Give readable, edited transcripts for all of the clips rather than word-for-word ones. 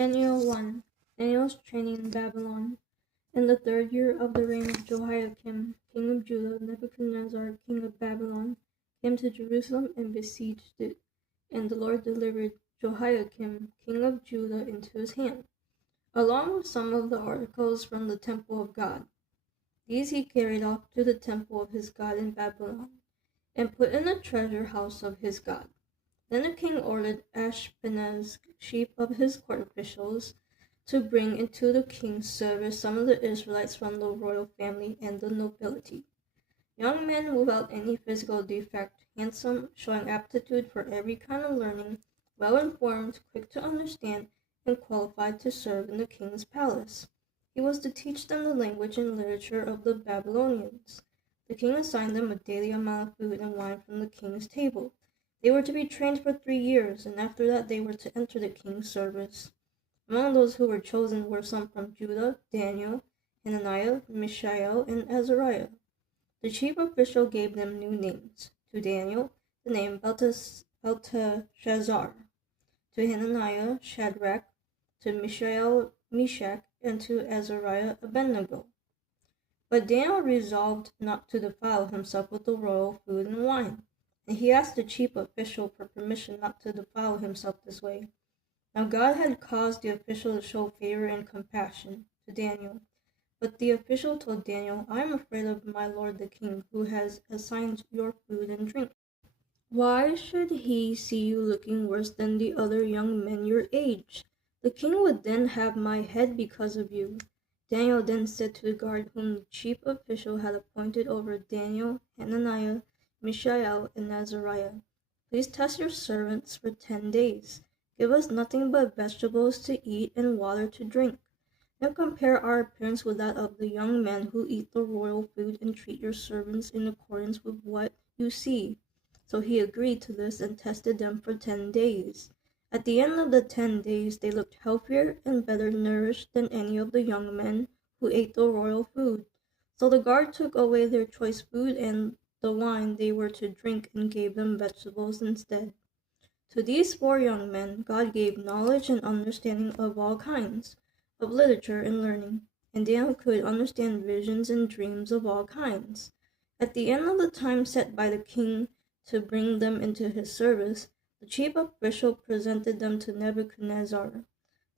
Daniel 1. Daniel's training in Babylon. In the 3rd year of the reign of Jehoiakim, king of Judah, Nebuchadnezzar, king of Babylon, came to Jerusalem and besieged it. And the Lord delivered Jehoiakim, king of Judah, into his hand, along with some of the articles from the temple of God. These he carried off to the temple of his God in Babylon, and put in the treasure house of his God. Then the king ordered Ashpenaz, chief of his court officials, to bring into the king's service some of the Israelites from the royal family and the nobility. Young men without any physical defect, handsome, showing aptitude for every kind of learning, well-informed, quick to understand, and qualified to serve in the king's palace. He was to teach them the language and literature of the Babylonians. The king assigned them a daily amount of food and wine from the king's table. They were to be trained for 3 years, and after that they were to enter the king's service. Among those who were chosen were some from Judah: Daniel, Hananiah, Mishael, and Azariah. The chief official gave them new names. To Daniel, the name Belteshazzar; to Hananiah, Shadrach; to Mishael, Meshach; and to Azariah, Abednego. But Daniel resolved not to defile himself with the royal food and wine, and he asked the chief official for permission not to defile himself this way. Now God had caused the official to show favor and compassion to Daniel. But the official told Daniel, "I am afraid of my lord the king, who has assigned your food and drink. Why should he see you looking worse than the other young men your age? The king would then have my head because of you." Daniel then said to the guard whom the chief official had appointed over Daniel, Hananiah, Mishael, and Azariah, "Please test your servants for 10 days. Give us nothing but vegetables to eat and water to drink. Now compare our appearance with that of the young men who eat the royal food, and treat your servants in accordance with what you see." So he agreed to this and tested them for 10 days. At the end of the 10 days, they looked healthier and better nourished than any of the young men who ate the royal food. So the guard took away their choice food and the wine they were to drink and gave them vegetables instead. To these 4 young men, God gave knowledge and understanding of all kinds, of literature and learning, and Daniel could understand visions and dreams of all kinds. At the end of the time set by the king to bring them into his service, the chief official presented them to Nebuchadnezzar.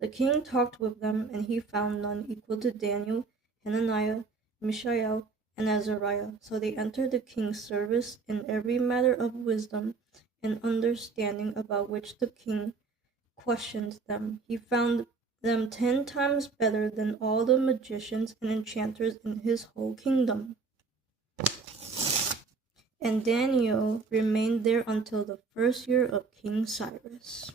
The king talked with them, and he found none equal to Daniel, Hananiah, Mishael, and Azariah. So they entered the king's service in every matter of wisdom and understanding about which the king questioned them. He found them 10 times better than all the magicians and enchanters in his whole kingdom. And Daniel remained there until the 1st year of King Cyrus.